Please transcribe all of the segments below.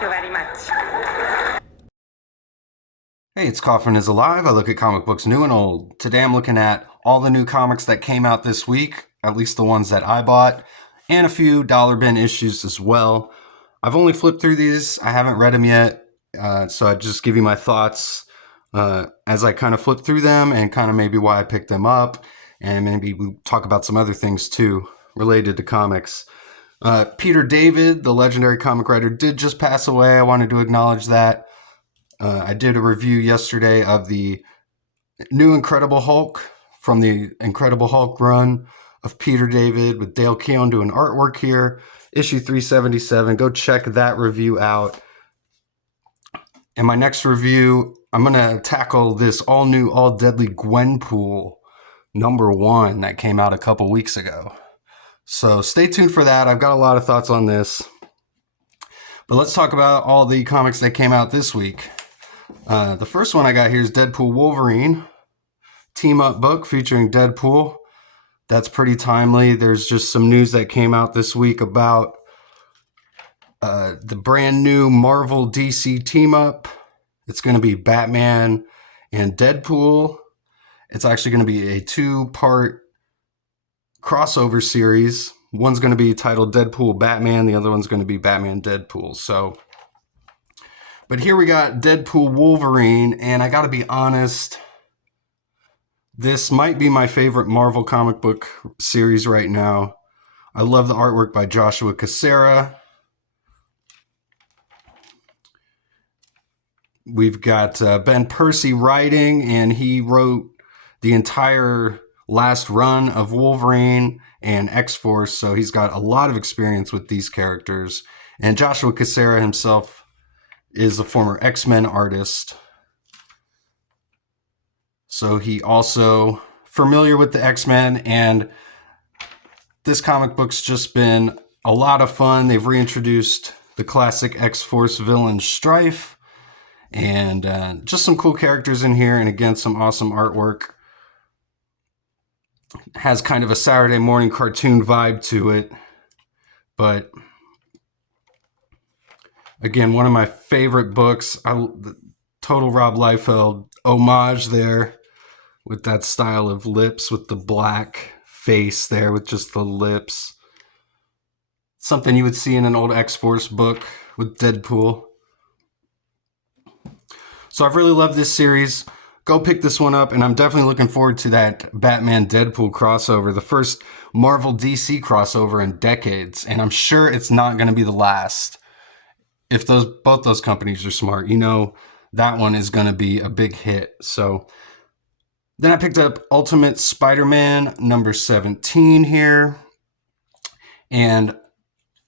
Thank you very much. Hey, it's Coffin is Alive. I look at comic books new and old. Today I'm looking at all the new comics that came out this week, at least the ones that I bought, and a few dollar bin issues as well. I've only flipped through these. I haven't read them yet, so I just give you my thoughts as I kind of flip through them and kind of maybe why I picked them up, and maybe we talk about some other things too related to comics. Peter David, the legendary comic writer, did just pass away. I wanted to acknowledge that. I did a review yesterday of the new Incredible Hulk from the Incredible Hulk run of Peter David with Dale Keown doing artwork here. Issue 377. Go check that review out. In my next review, I'm going to tackle this all-new, all-deadly Gwenpool #1 that came out a couple weeks ago. So stay tuned for that. I've got a lot of thoughts on this. But let's talk about all the comics that came out this week. The first one I got here is Deadpool Wolverine team-up book featuring Deadpool. That's pretty timely. There's just some news that came out this week about the brand new Marvel DC team-up. It's going to be Batman and Deadpool. It's actually going to be a 2-part crossover series. One's going to be titled Deadpool Batman. The other one's going to be Batman Deadpool. But here we got Deadpool Wolverine, and I got to be honest, this might be my favorite Marvel comic book series right now. I love the artwork by Joshua Cassara. We've got Ben Percy writing, and he wrote the entire last run of Wolverine and X-Force, so he's got a lot of experience with these characters. And Joshua Cassara himself is a former X-Men artist, so he also familiar with the X-Men, and this comic book's just been a lot of fun. They've reintroduced the classic X-Force villain Strife, and just some cool characters in here, and again, some awesome artwork. Has kind of a Saturday morning cartoon vibe to it, but again, one of my favorite books. The total Rob Liefeld homage there with that style of lips with the black face there with just the lips. Something you would see in an old X-Force book with Deadpool. So I've really loved this series. Go pick this one up, and I'm definitely looking forward to that Batman Deadpool crossover, the first Marvel DC crossover in decades, and I'm sure it's not going to be the last. If both those companies are smart, you know that one is going to be a big hit. So then I picked up Ultimate Spider-Man #17 here, and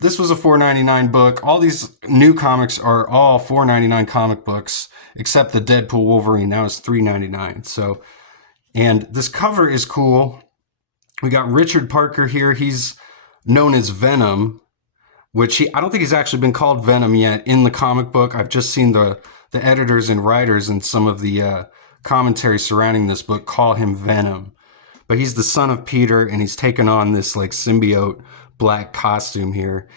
this was a $4.99 book. All these new comics are all $4.99 comic books, except the Deadpool Wolverine. Now it's $3.99. So, and this cover is cool. We got Richard Parker here. He's known as Venom, which I don't think he's actually been called Venom yet in the comic book. I've just seen the editors and writers and some of the commentary surrounding this book call him Venom. But he's the son of Peter, and he's taken on this like symbiote black costume here.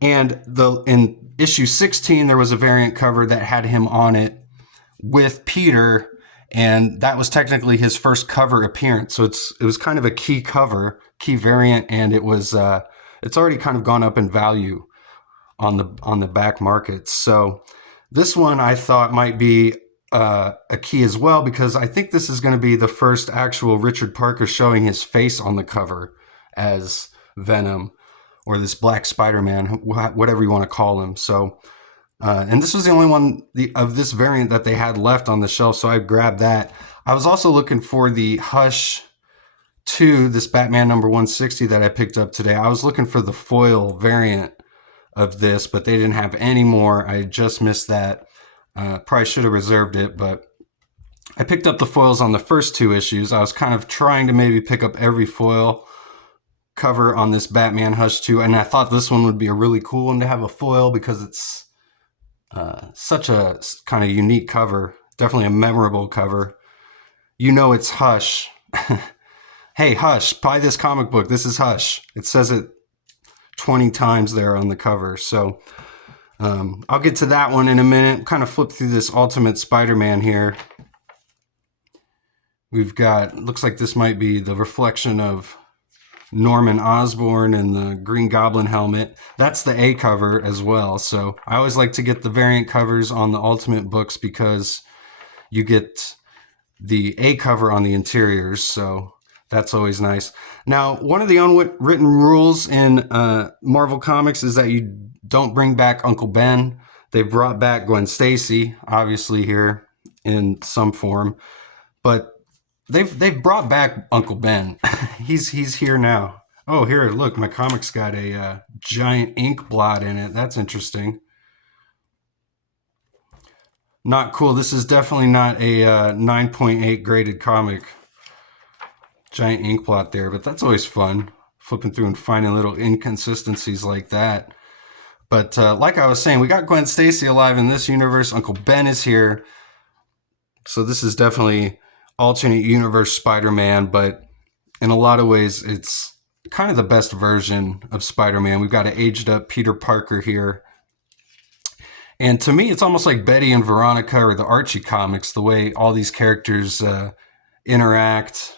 And in issue 16, there was a variant cover that had him on it with Peter, and that was technically his first cover appearance. So it was kind of a key cover, key variant, and it's already kind of gone up in value on the back market. So this one I thought might be a key as well, because I think this is going to be the first actual Richard Parker showing his face on the cover as Venom, or this Black Spider-Man, whatever you want to call him. So, and this was the only one of this variant that they had left on the shelf, so I grabbed that. I was also looking for the Hush 2, this Batman #160 that I picked up today. I was looking for the foil variant of this, but they didn't have any more. I just missed that. Probably should have reserved it, but I picked up the foils on the first 2 issues. I was kind of trying to maybe pick up every foil cover on this Batman Hush 2, and I thought this one would be a really cool one to have a foil, because it's such a kind of unique cover, definitely a memorable cover. You know it's Hush. Hey, Hush, buy this comic book. This is Hush. It says it 20 times there on the cover. So I'll get to that one in a minute. Kind of flip through this Ultimate Spider-Man here. We've got, looks like this might be the reflection of Norman Osborn in the Green Goblin helmet. That's the A cover as well. So I always like to get the variant covers on the Ultimate books because you get the A cover on the interiors. So that's always nice. Now, one of the unwritten rules in Marvel Comics is that you don't bring back Uncle Ben. They brought back Gwen Stacy, obviously here in some form, but they've brought back Uncle Ben. he's here now. Oh, here, look, my comic's got a giant ink blot in it. That's interesting. Not cool. This is definitely not a 9.8 graded comic. Giant ink blot there, but that's always fun. Flipping through and finding little inconsistencies like that. But like I was saying, we got Gwen Stacy alive in this universe. Uncle Ben is here. So this is definitely alternate universe Spider-Man, but in a lot of ways, it's kind of the best version of Spider-Man. We've got an aged up Peter Parker here. And to me, it's almost like Betty and Veronica or the Archie comics, the way all these characters interact.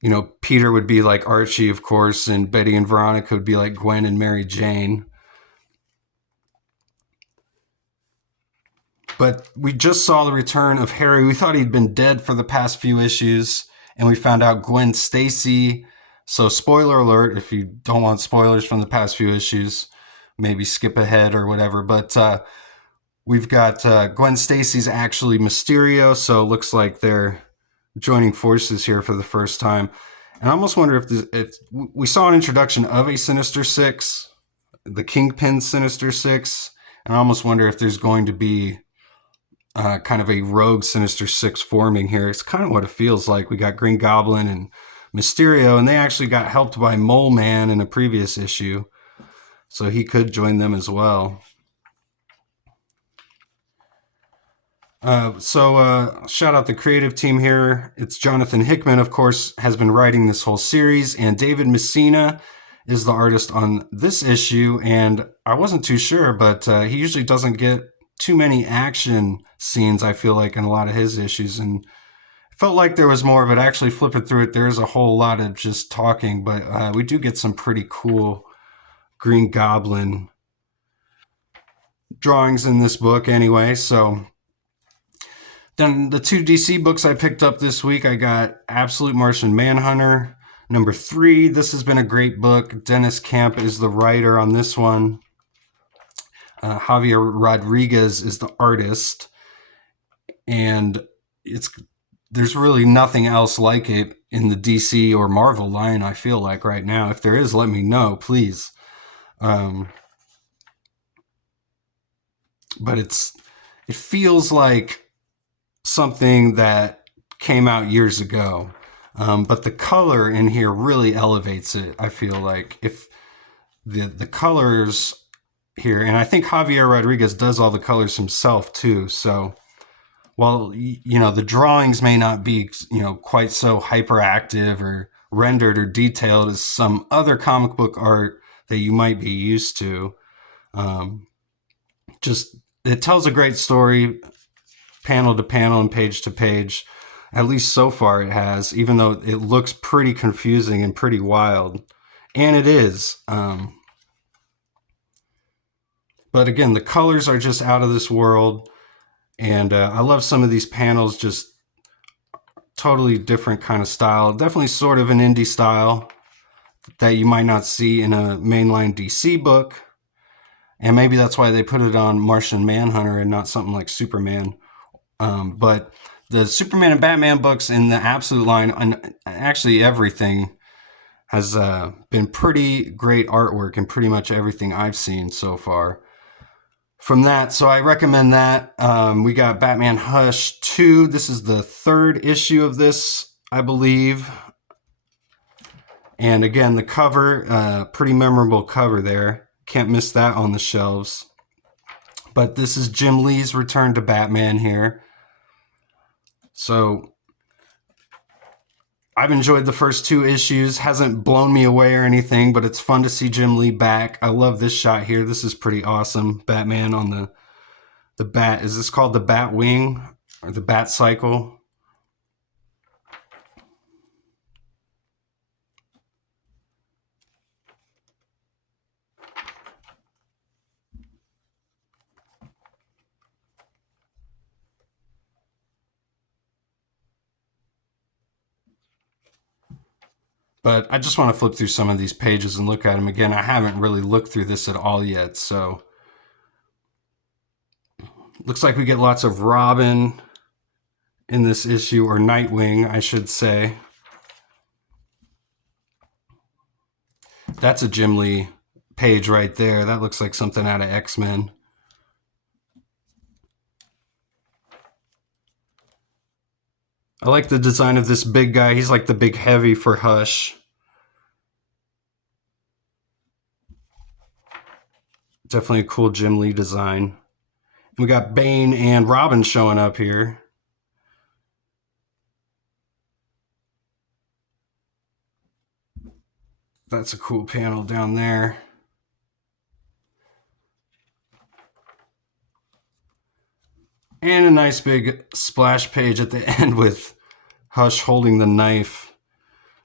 You know, Peter would be like Archie, of course, and Betty and Veronica would be like Gwen and Mary Jane. But we just saw the return of Harry. We thought he'd been dead for the past few issues, and we found out Gwen Stacy. So spoiler alert, if you don't want spoilers from the past few issues, maybe skip ahead or whatever. But we've got Gwen Stacy's actually Mysterio, so it looks like they're joining forces here for the first time. And I almost wonder if we saw an introduction of a Sinister Six, the Kingpin Sinister Six, and I almost wonder if there's going to be kind of a rogue Sinister Six forming here. It's kind of what it feels like. We got Green Goblin and Mysterio, and they actually got helped by Mole Man in a previous issue, so he could join them as well. Shout out the creative team here. It's Jonathan Hickman, of course, has been writing this whole series, and David Messina is the artist on this issue. And I wasn't too sure, but he usually doesn't get too many action scenes, I feel like, in a lot of his issues. And it felt like there was more, but actually flipping through it, there's a whole lot of just talking. But we do get some pretty cool Green Goblin drawings in this book anyway. So then the two DC books I picked up this week, I got Absolute Martian Manhunter, number 3. This has been a great book. Dennis Camp is the writer on this one. Javier Rodriguez is the artist. And there's really nothing else like it in the DC or Marvel line, I feel like, right now. If there is, let me know, please. But it feels like something that came out years ago. But the color in here really elevates it, I feel like. If the colors here, and I think Javier Rodriguez does all the colors himself too, so while, you know, the drawings may not be, you know, quite so hyperactive or rendered or detailed as some other comic book art that you might be used to, just it tells a great story, panel to panel and page to page. At least so far it has, even though it looks pretty confusing and pretty wild. And it is. But again, the colors are just out of this world. And I love some of these panels, just totally different kind of style. Definitely sort of an indie style that you might not see in a mainline DC book. And maybe that's why they put it on Martian Manhunter and not something like Superman. But the Superman and Batman books in the Absolute line, and actually everything, has been pretty great artwork in pretty much everything I've seen so far from that. So I recommend that. We got Batman Hush 2. This is the 3rd issue of this, I believe. And again, the cover, pretty memorable cover there. Can't miss that on the shelves. But this is Jim Lee's return to Batman here. So I've enjoyed the first 2 issues. Hasn't blown me away or anything, but it's fun to see Jim Lee back. I love this shot here. This is pretty awesome. Batman on the bat. Is this called the Bat Wing or the Bat Cycle? But I just want to flip through some of these pages and look at them again. I haven't really looked through this at all yet, so looks like we get lots of Robin in this issue, or Nightwing, I should say. That's a Jim Lee page right there. That looks like something out of X-Men. I like the design of this big guy. He's like the big heavy for Hush. Definitely a cool Jim Lee design. We got Bane and Robin showing up here. That's a cool panel down there. And a nice big splash page at the end with Hush holding the knife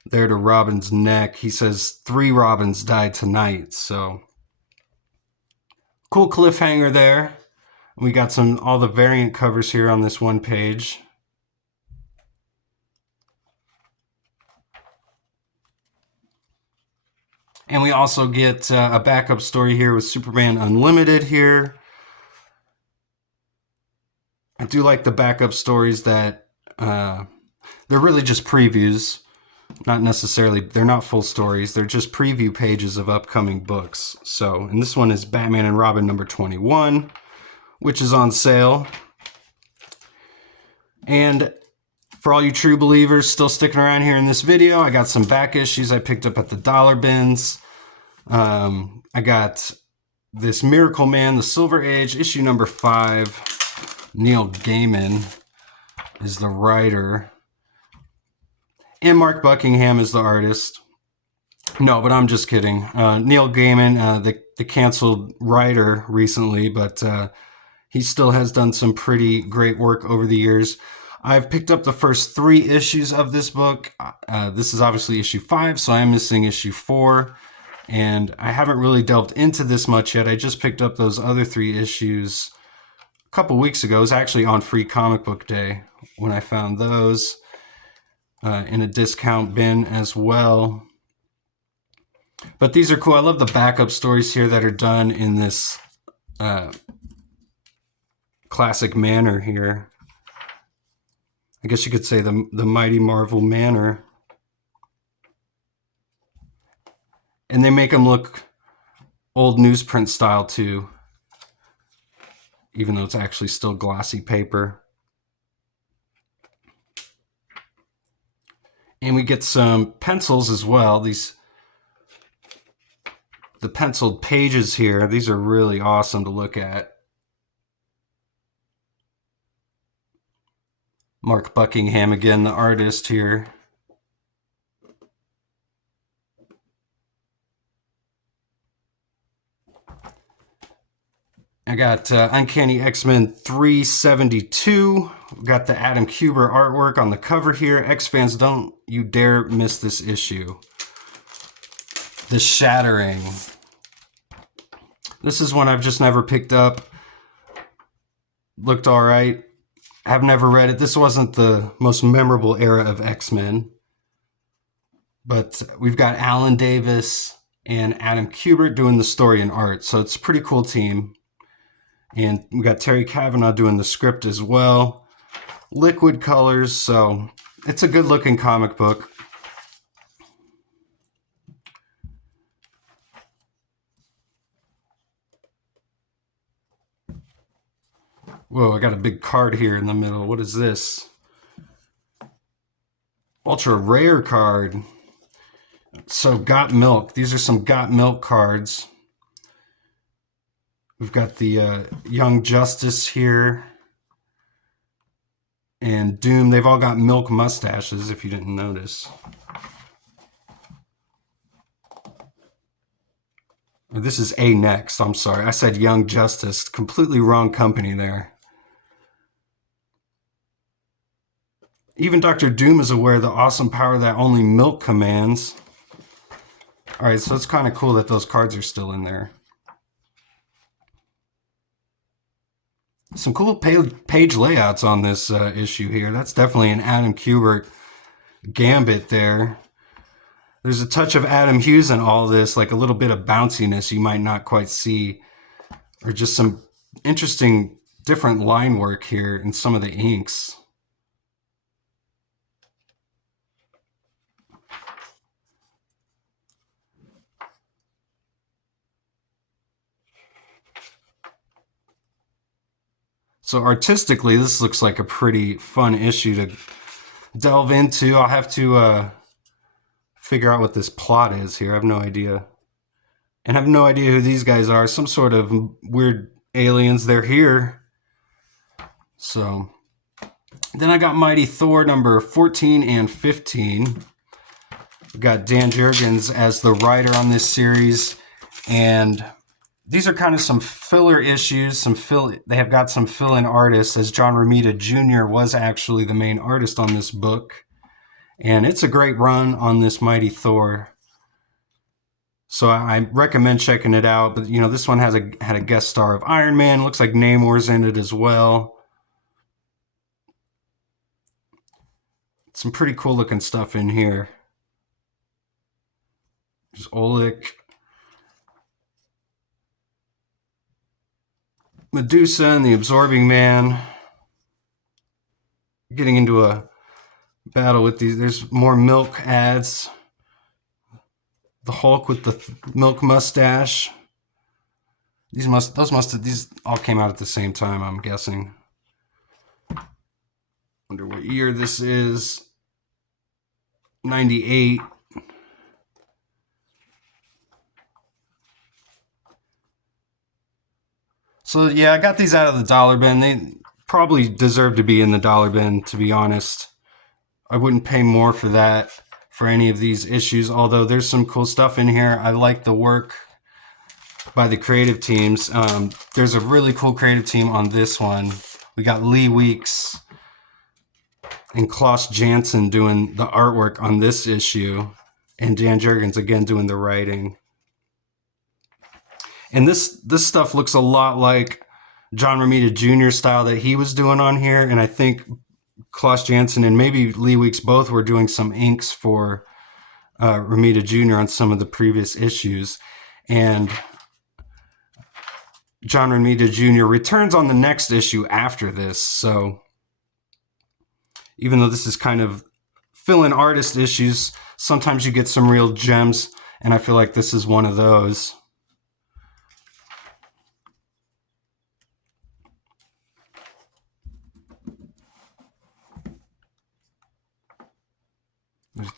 there to Robin's neck. He says 3 Robins died tonight, so cool cliffhanger there. We got all the variant covers here on this one page. And we also get a backup story here with Superman Unlimited here. I do like the backup stories that they're really just previews. Not necessarily, they're not full stories. They're just preview pages of upcoming books. So, and this one is Batman and Robin number 21, which is on sale. And for all you true believers still sticking around here in this video, I got some back issues I picked up at the dollar bins. I got this Miracle Man, the Silver Age, issue number 5. Neil Gaiman is the writer. And Mark Buckingham is the artist. No, but I'm just kidding. Neil Gaiman, the canceled writer recently, but he still has done some pretty great work over the years. I've picked up the first 3 issues of this book. This is obviously issue 5, so I'm missing issue 4. And I haven't really delved into this much yet. I just picked up those other 3 issues a couple weeks ago. It was actually on Free Comic Book Day when I found those in a discount bin as well. But these are cool. I love the backup stories here that are done in this classic manner here. I guess you could say the Mighty Marvel manner. And they make them look old newsprint style too, even though it's actually still glossy paper. And we get some pencils as well. The penciled pages here, these are really awesome to look at. Mark Buckingham again, the artist here. I got Uncanny X-Men 372. We got the Adam Kuber artwork on the cover here. X-fans, don't you dare miss this issue. The Shattering. This is one I've just never picked up. Looked all right. I've never read it. This wasn't the most memorable era of X-Men. But we've got Alan Davis and Adam Kubert doing the story and art. So it's a pretty cool team. And we got Terry Kavanagh doing the script as well. Liquid colors, so it's a good looking comic book. Whoa, I got a big card here in the middle. What is this? Ultra rare card. So Got Milk. These are some Got Milk cards. We've got the Young Justice here. and Doom, they've all got milk mustaches, if you didn't notice. This is A Next, I'm sorry. I said Young Justice. Completely wrong company there. Even Dr. Doom is aware of the awesome power that only milk commands. Alright, so it's kind of cool that those cards are still in there. Some cool page layouts on this issue here. That's definitely an Adam Kubert gambit there. There's a touch of Adam Hughes in all this, like a little bit of bounciness you might not quite see. Or just some interesting different line work here in some of the inks. So artistically, this looks like a pretty fun issue to delve into. I'll have to figure out what this plot is here. I have no idea. And I have no idea who these guys are. Some sort of weird aliens. They're here. So then I got Mighty Thor number 14 and 15. We got Dan Jurgens as the writer on this series. And these are kind of some filler issues. They have got some fill-in artists, as John Romita Jr. was actually the main artist on this book. And it's a great run on this Mighty Thor. So I recommend checking it out. But, you know, this one had a guest star of Iron Man. Looks like Namor's in it as well. Some pretty cool looking stuff in here. There's Oleg. Medusa and the Absorbing Man. Getting into a battle with these. There's more milk ads. The Hulk with the milk mustache. These all came out at the same time, I'm guessing. Wonder what year this is. 98. So yeah, I got these out of the dollar bin. They probably deserve to be in the dollar bin, to be honest. I wouldn't pay more for that for any of these issues, although there's some cool stuff in here. I like the work by the creative teams. There's a really cool creative team on this one. We got Lee Weeks and Klaus Janson doing the artwork on this issue, and Dan Jurgens again doing the writing. And this stuff looks a lot like John Romita Jr. style that he was doing on here, and I think Klaus Janson and maybe Lee Weeks both were doing some inks for Romita Jr. on some of the previous issues. And John Romita Jr. returns on the next issue after this. So even though this is kind of fill-in artist issues, sometimes you get some real gems, and I feel like this is one of those.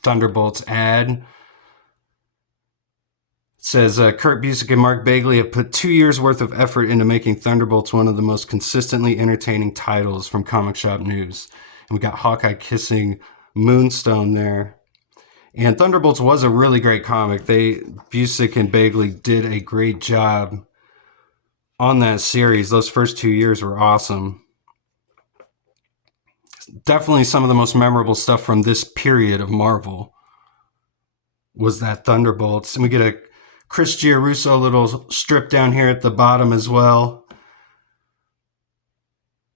Thunderbolts ad. It says Kurt Busiek and Mark Bagley have put 2 years worth of effort into making Thunderbolts one of the most consistently entertaining titles from Comic Shop News. And we got Hawkeye kissing Moonstone there. And Thunderbolts was a really great comic. Busiek and Bagley did a great job on that series. Those first 2 years were awesome. Definitely some of the most memorable stuff from this period of Marvel was that Thunderbolts. And we get a Chris Giarrusso little strip down here at the bottom as well,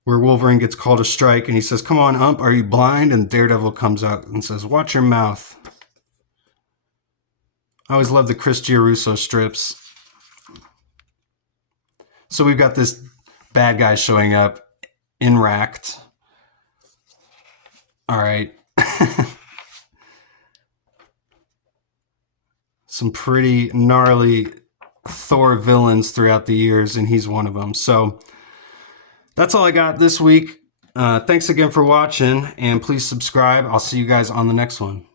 where Wolverine gets called to strike and he says, "Come on, Ump, are you blind?" And Daredevil comes out and says, "Watch your mouth." I always love the Chris Giarrusso strips. So we've got this bad guy showing up in Racked. All right. Some pretty gnarly Thor villains throughout the years, and he's one of them. So that's all I got this week. Thanks again for watching, and please subscribe. I'll see you guys on the next one.